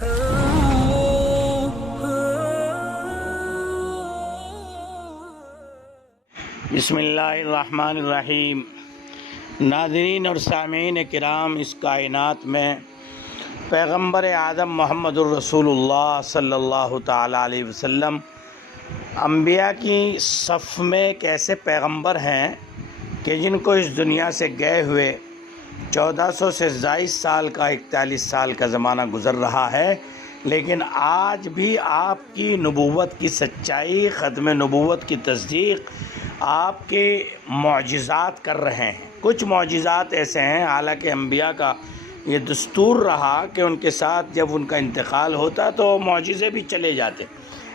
बिस्मिल्लाहिर्रहमानिर्रहीम। नाज़रीन और सामीन किराम, इस कायनात में पैगम्बर आदम मोहम्मदुर रसूलुल्लाह सल्लल्लाहु ताला अलैहि वसल्लम अम्बिया की सफ़ में एक ऐसे पैगम्बर हैं कि जिनको इस दुनिया से गए हुए 1400 से ज़ायद साल का 41 साल का ज़माना गुज़र रहा है, लेकिन आज भी आपकी नबूवत की सच्चाई, ख़त्म नबूवत की तस्दीक आपके मौजिज़ात कर रहे हैं। कुछ मौजिज़ात ऐसे हैं, हालांकि अम्बिया का ये दस्तूर रहा कि उनके साथ जब उनका इंतकाल होता तो मौजिज़े भी चले जाते,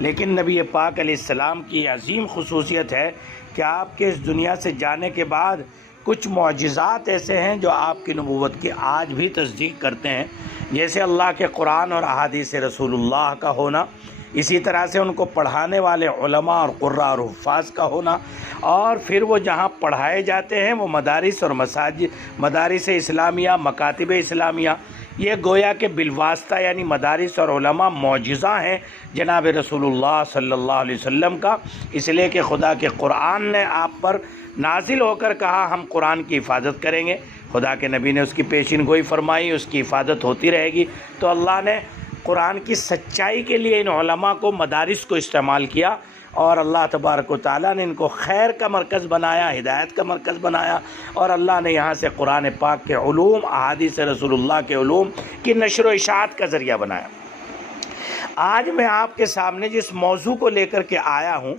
लेकिन नबी पाक अलैहिस्सलाम की अजीम खुसूसियत है कि आपके इस दुनिया से जाने के बाद कुछ मौजिज़ात ऐसे हैं जो आपकी नबूवत की आज भी तस्दीक करते हैं, जैसे अल्लाह के कुरान और अहादीस रसूलुल्लाह का होना, इसी तरह से उनको पढ़ाने वाले उलमा और कुर्रा और हुफ़ाज़ का होना, और फिर वो जहाँ पढ़ाए जाते हैं वो मदारिस और मसाजिद, मदारिस इस्लामिया, मकातिब इस्लामिया, ये गोया के बिलवास्ता यानी मदारिस और उलमा मौजिज़ा हैं जनाब रसूलुल्लाह सल्लल्लाहु अलैहि वसल्लम का। इसलिए कि खुदा के कुरान ने आप पर नाजिल होकर कहा हम कुरान की हिफाजत करेंगे, खुदा के नबी ने उसकी पेशिन गोई फरमाई, उसकी हिफाजत होती रहेगी। तो अल्लाह ने कुरान की सच्चाई के लिए इन उलमा को, मदारिस को इस्तेमाल किया और अल्लाह तबारक व तआला ने इनको खैर का मरकज़ बनाया, हिदायत का मरकज़ बनाया, और अल्लाह ने यहाँ से कुरान पाक के उलूम, अहादीस रसूलुल्लाह के उलूम की नशर व इशाअत का ज़रिया बनाया। आज मैं आपके सामने जिस मौजू को लेकर के आया हूँ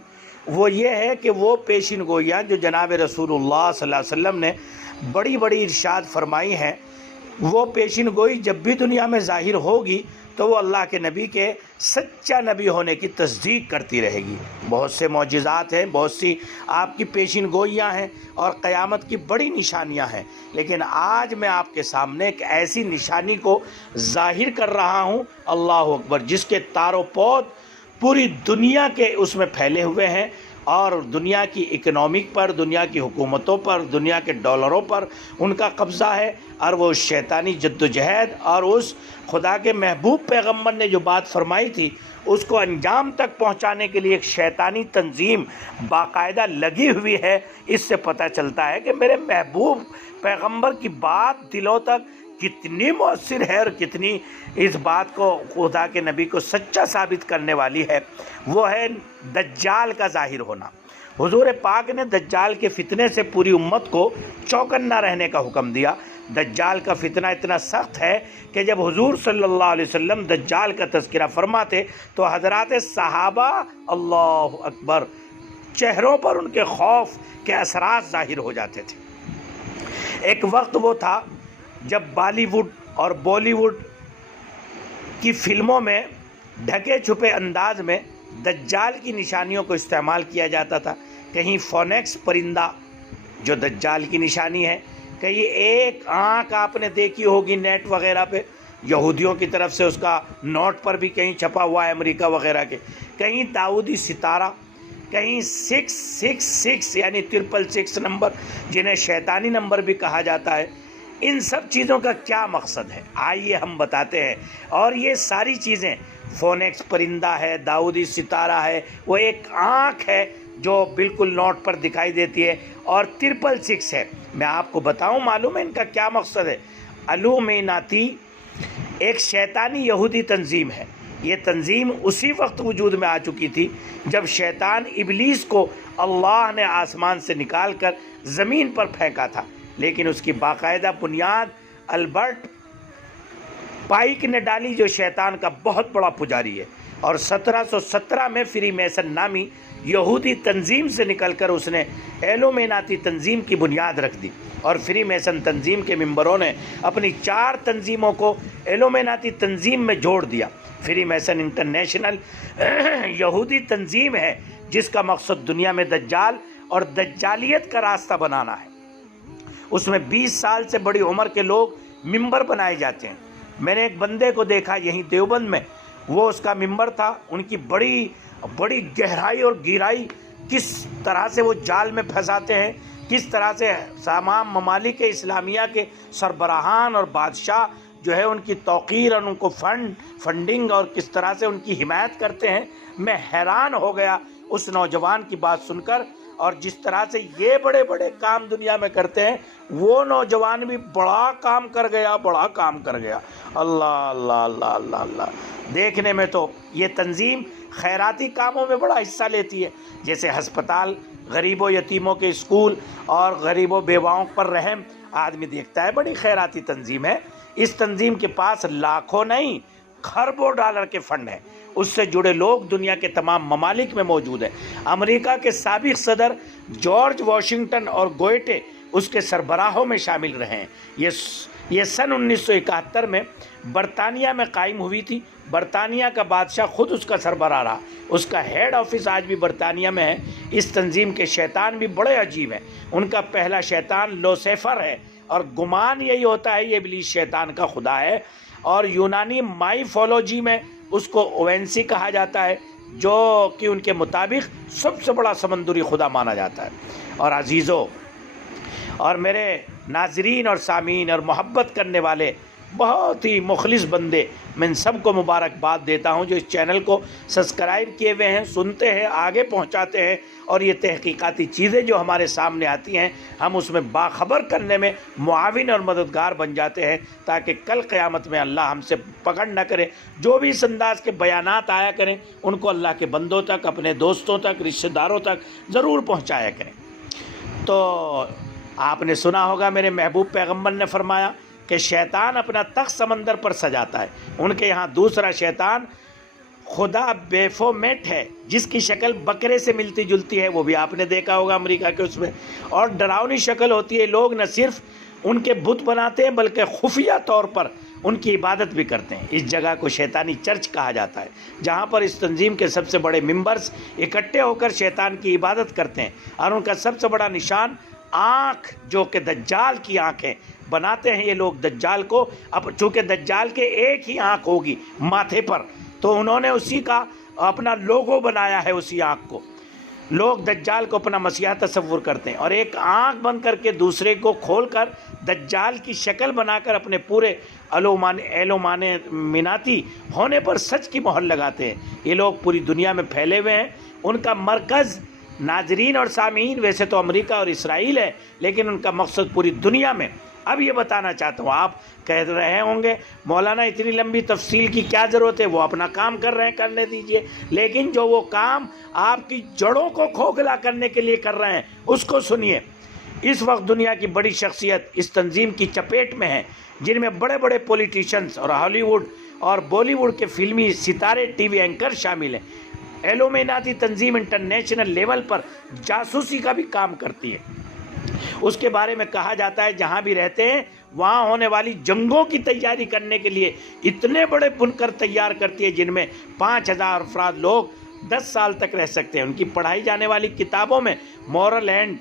वो ये है कि वो पेशिन गोइयाँ जो जनाब रसूलुल्लाह सल्लल्लाहु अलैहि वसल्लम ने बड़ी बड़ी इरशाद फरमाई हैं, वो पेशिन गोई जब भी दुनिया में ज़ाहिर होगी तो वो अल्लाह के नबी के सच्चा नबी होने की तस्दीक करती रहेगी। बहुत से मौजिज़ात हैं, बहुत सी आपकी पेशिन गोइयाँ हैं और क़यामत की बड़ी निशानियाँ हैं, लेकिन आज मैं आपके सामने एक ऐसी निशानी को ज़ाहिर कर रहा हूँ, अल्लाह अकबर, जिसके तारों पौध पूरी दुनिया के उसमें फैले हुए हैं और दुनिया की इकनॉमिक पर, दुनिया की हुकूमतों पर, दुनिया के डॉलरों पर उनका कब्ज़ा है। और वो शैतानी जद्दोजहद और उस खुदा के महबूब पैगम्बर ने जो बात फरमाई थी उसको अंजाम तक पहुंचाने के लिए एक शैतानी तंजीम बाकायदा लगी हुई है। इससे पता चलता है कि मेरे महबूब पैगम्बर की बात दिलों तक कितनी मौसर है और कितनी इस बात को, खुदा के नबी को सच्चा साबित करने वाली है। वो है दज्जाल का ज़ाहिर होना। हुजूर पाक ने दज्जाल के फितने से पूरी उम्मत को चौकन्ना रहने का हुक्म दिया। दज्जाल का फितना इतना सख्त है कि जब हुजूर सल्लल्लाहु अलैहि वसल्लम दज्जाल का तज़किरा फरमाते तो हज़रात सहाबा, अल्लाह अकबर, चेहरों पर उनके खौफ के असरात ज़ाहिर हो जाते थे। एक वक्त वो था जब बॉलीवुड और बॉलीवुड की फ़िल्मों में ढके छुपे अंदाज में दज्जाल की निशानियों को इस्तेमाल किया जाता था। कहीं फोनेक्स परिंदा जो दज्जाल की निशानी है, कहीं एक आँख आपने देखी होगी नेट वगैरह पे, यहूदियों की तरफ से उसका नोट पर भी कहीं छपा हुआ है अमेरिका वगैरह के, कहीं दाऊदी सितारा, कहीं 666 यानी 666 नंबर जिन्हें शैतानी नंबर भी कहा जाता है। इन सब चीज़ों का क्या मकसद है आइए हम बताते हैं। और ये सारी चीज़ें, फोनेक्स परिंदा है, दाऊदी सितारा है, वो एक आँख है जो बिल्कुल नोट पर दिखाई देती है, और 666 है। मैं आपको बताऊं, मालूम है इनका क्या मकसद है? इल्यूमिनाती एक शैतानी यहूदी तंजीम है। ये तंजीम उसी वक्त वजूद में आ चुकी थी जब शैतान इबलीस को अल्लाह ने आसमान से निकाल कर ज़मीन पर फेंका था, लेकिन उसकी बाकायदा बुनियाद अल्बर्ट पाइक ने डाली, जो शैतान का बहुत बड़ा पुजारी है। और 1717 में फ्री मैसन नामी यहूदी तंजीम से निकलकर उसने इल्यूमिनाती तंजीम की बुनियाद रख दी, और फ्री मैसन तंजीम के मेंबरों ने अपनी 4 तंजीमों को इल्यूमिनाती तंजीम में जोड़ दिया। फ्री मैसन इंटरनेशनल यहूदी तंजीम है जिसका मकसद दुनिया में दज्जाल और दज्जालियत का रास्ता बनाना है। उसमें 20 साल से बड़ी उम्र के लोग मेंबर बनाए जाते हैं। मैंने एक बंदे को देखा यहीं देवबंद में, वो उसका मेंबर था। उनकी बड़ी बड़ी गहराई और गिराई, किस तरह से वो जाल में फंसाते हैं, किस तरह से तमाम ममालिक इस्लामिया के सरबराहान और बादशाह जो है उनकी तौक़ीर और उनको फंडिंग और किस तरह से उनकी हिमायत करते हैं। मैं हैरान हो गया उस नौजवान की बात सुनकर, और जिस तरह से ये बड़े बड़े काम दुनिया में करते हैं, वो नौजवान भी बड़ा काम कर गया, बड़ा काम कर गया। अल्लाह अल्लाह अल्लाह अल्लाह अल्लाह। देखने में तो ये तंजीम खैराती कामों में बड़ा हिस्सा लेती है, जैसे हस्पताल, गरीबों यतीमों के स्कूल और गरीबों बेवाओं पर रहम। आदमी देखता है बड़ी खैराती तंजीम है। इस तंजीम के पास लाखों नहीं खरबों डॉलर के फंड हैं। उससे जुड़े लोग दुनिया के तमाम ममालिक में मौजूद हैं। अमेरिका के साबिक सदर जॉर्ज वाशिंगटन और गोएटे उसके सरबराहों में शामिल रहे हैं। ये सन 1971 में बरतानिया में कायम हुई थी। बरतानिया का बादशाह खुद उसका सरबराह रहा। उसका हेड ऑफिस आज भी बरतानिया में है। इस तंजीम के शैतान भी बड़े अजीब हैं। उनका पहला शैतान लोसेफर है, और गुमान यही होता है ये इब्लीस शैतान का खुदा है, और यूनानी माइफोलॉजी में उसको ओवेंसी कहा जाता है, जो कि उनके मुताबिक सबसे बड़ा समंदरी खुदा माना जाता है। और अजीज़ों और मेरे नाजरीन और सामीन और मोहब्बत करने वाले बहुत ही मुखलिस बंदे, मैं इन सबको मुबारकबाद देता हूं जो इस चैनल को सब्सक्राइब किए हुए हैं, सुनते हैं, आगे पहुंचाते हैं, और ये तहकीकाती चीज़ें जो हमारे सामने आती हैं हम उसमें बाखबर करने में मुआविन और मददगार बन जाते हैं, ताकि कल क़यामत में अल्लाह हमसे पकड़ न करे। जो भी इस अंदाज़ के बयानात आया करें उनको अल्लाह के बंदों तक, अपने दोस्तों तक, रिश्तेदारों तक ज़रूर पहुँचाया करें। तो आपने सुना होगा मेरे महबूब पैगम्बर ने फरमाया कि शैतान अपना तख्त समंदर पर सजाता है। उनके यहाँ दूसरा शैतान खुदा बेफोमेट है, जिसकी शक्ल बकरे से मिलती जुलती है। वो भी आपने देखा होगा अमेरिका के उसमें, और डरावनी शक्ल होती है। लोग न सिर्फ उनके बुत बनाते हैं बल्कि खुफिया तौर पर उनकी इबादत भी करते हैं। इस जगह को शैतानी चर्च कहा जाता है, जहाँ पर इस तंजीम के सबसे बड़े मेंबर्स इकट्ठे होकर शैतान की इबादत करते हैं। और उनका सबसे बड़ा निशान आँख, जो कि दज्जाल की आँखें बनाते हैं ये लोग दज्जाल को। अब चूँकि दज्जाल के एक ही आँख होगी माथे पर, तो उन्होंने उसी का अपना लोगो बनाया है। उसी आँख को लोग दज्जाल को अपना मसीहा तस्वुर करते हैं, और एक आँख बंद करके दूसरे को खोलकर दज्जाल की शक्ल बनाकर अपने पूरे एलोमाने मिनाती होने पर सच की मोहर लगाते हैं। ये लोग पूरी दुनिया में फैले हुए हैं। उनका मरकज़, नाजरीन और सामीन, वैसे तो अमेरिका और इसराइल है, लेकिन उनका मकसद पूरी दुनिया में। अब ये बताना चाहता हूँ, आप कह रहे होंगे मौलाना इतनी लंबी तफसील की क्या ज़रूरत है, वो अपना काम कर रहे हैं, करने दीजिए। लेकिन जो वो काम आपकी जड़ों को खोखला करने के लिए कर रहे हैं उसको सुनिए। इस वक्त दुनिया की बड़ी शख्सियत इस तंजीम की चपेट में है, जिनमें बड़े बड़े पॉलिटिशियंस और हॉलीवुड और बॉलीवुड के फिल्मी सितारे, टीवी एंकर शामिल हैं। एलोमेनाती तंजीम इंटरनेशनल लेवल पर जासूसी का भी काम करती है। उसके बारे में कहा जाता है जहाँ भी रहते हैं वहाँ होने वाली जंगों की तैयारी करने के लिए इतने बड़े बुनकर तैयार करती है, जिनमें 5000 अफराद लोग 10 साल तक रह सकते हैं। उनकी पढ़ाई जाने वाली किताबों में मॉरल एंड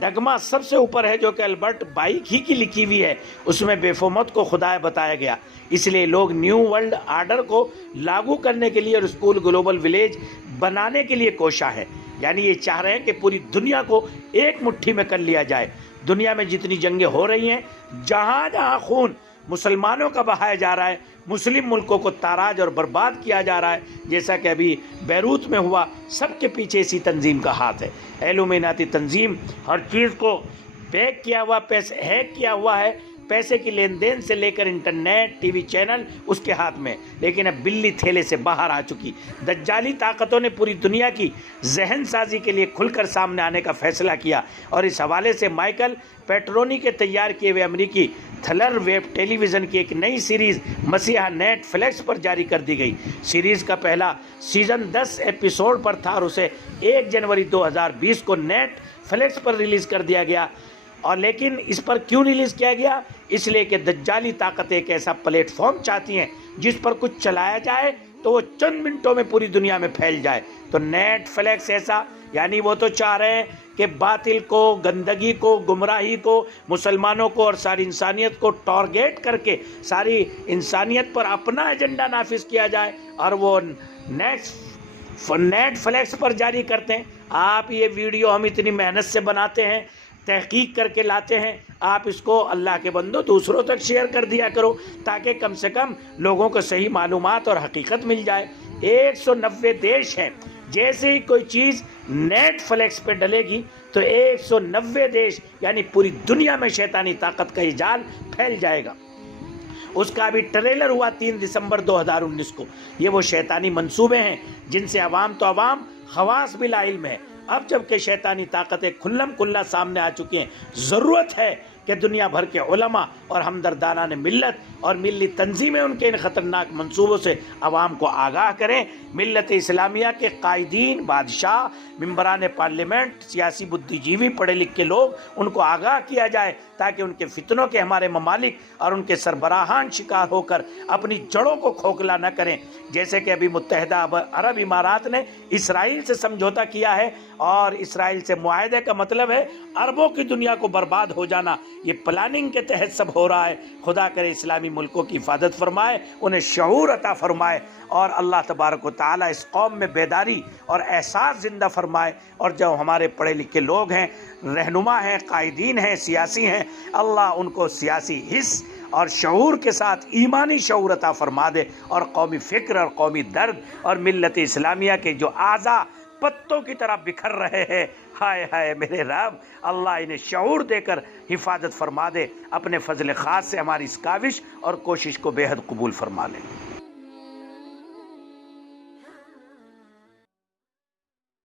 डगमा सबसे ऊपर है, जो कि अल्बर्ट बाइक ही की लिखी हुई है। उसमें बेफोमत को खुदा बताया गया। इसलिए लोग न्यू वर्ल्ड आर्डर को लागू करने के लिए और स्कूल ग्लोबल विलेज बनाने के लिए कोशा है। यानी ये चाह रहे हैं कि पूरी दुनिया को एक मुट्ठी में कर लिया जाए। दुनिया में जितनी जंगें हो रही हैं, जहाँ जहाँ खून मुसलमानों का बहाया जा रहा है, मुस्लिम मुल्कों को ताराज और बर्बाद किया जा रहा है, जैसा कि अभी बैरूत में हुआ, सबके पीछे इसी तंजीम का हाथ है। एलुमिनाती तंजीम हर चीज़ को पैक किया हुआ, पैसे हैक किया हुआ है। पैसे की लेन देन से लेकर इंटरनेट, टीवी चैनल उसके हाथ में। लेकिन अब बिल्ली थैले से बाहर आ चुकी। दज्जाली ताकतों ने पूरी दुनिया की जहन साजी के लिए खुलकर सामने आने का फैसला किया, और इस हवाले से माइकल पेट्रोनी के तैयार किए हुए अमेरिकी थलर वेब टेलीविज़न की एक नई सीरीज़ मसीहा नेटफ्लिक्स पर जारी कर दी गई। सीरीज़ का पहला सीज़न 10 एपिसोड पर था और उसे 1 जनवरी 2020 को नेटफ्लिक्स पर रिलीज़ कर दिया गया। और लेकिन इस पर क्यों रिलीज़ किया गया? इसलिए कि दज्जाली ताकत एक ऐसा प्लेटफॉर्म चाहती हैं जिस पर कुछ चलाया जाए तो वो चंद मिनटों में पूरी दुनिया में फैल जाए। तो नेटफ्लिक्स ऐसा, यानी वो तो चाह रहे हैं कि बातिल को, गंदगी को, गुमराही को, मुसलमानों को और सारी इंसानियत को टारगेट करके सारी इंसानियत पर अपना एजेंडा नाफिज किया जाए, और वो नेटफ्लिक्स पर जारी करते हैं। आप ये वीडियो हम इतनी मेहनत से बनाते हैं, तहकीक करके लाते हैं, आप इसको अल्लाह के बंदो दूसरों तक शेयर कर दिया करो, ताकि कम से कम लोगों को सही मालूमात और हकीकत मिल जाए। 190 देश हैं, जैसे ही कोई चीज़ नेट फ्लैक्स पे डलेगी तो 190 देश यानी पूरी दुनिया में शैतानी ताकत का ये जाल फैल जाएगा। उसका अभी ट्रेलर हुआ 3 दिसंबर 2019 को। ये वो शैतानी मंसूबे हैं जिनसे अवाम तो अवाम, खवास भी लाइल्म है। अब जबकि शैतानी ताकतें खुल्लम खुल्ला सामने आ चुकी हैं, ज़रूरत है कि दुनिया भर के उलमा और हमदर्दाना ने मिल्लत और मिली तंजीमें उनके इन ख़तरनाक मंसूबों से अवाम को आगाह करें। मिल्लत इस्लामिया के कायदीन, बादशाह, मेंबरान पार्लियामेंट, सियासी बुद्धिजीवी, पढ़े लिखे लोग, उनको आगाह किया जाए ताकि उनके फितनों के हमारे ममालिक और उनके सरबराहान शिकार होकर अपनी जड़ों को खोखला न करें। जैसे कि अभी मुत्तहिदा अरब इमारात ने इसराइल से समझौता किया है, और इसराइल से मुआहदे का मतलब है अरबों की दुनिया को बर्बाद हो जाना। ये प्लानिंग के तहत सब हो रहा है। खुदा करे इस्लामी मुल्कों की हिफाजत फरमाए, उन्हें शऊर अता फरमाए, और अल्लाह तबारक व तआला इस कौम में बेदारी और एहसास ज़िंदा फरमाए। और जो हमारे पढ़े लिखे लोग हैं, रहनुमा हैं, कायदीन हैं, सियासी हैं, अल्लाह उनको सियासी हिस्स और शऊर के साथ ईमानी शऊर अता फरमा दे, और कौमी फ़िक्र और कौमी दर्द और मिल्लत इस्लामिया के जो आज़ा पत्तों की तरह बिखर रहे हैं, हाय हाय मेरे रब, अल्लाह इन्हें शऊर देकर हिफाजत फरमा दे। अपने फजल ख़ास से हमारी इस काविश और कोशिश को बेहद कबूल फरमा ले।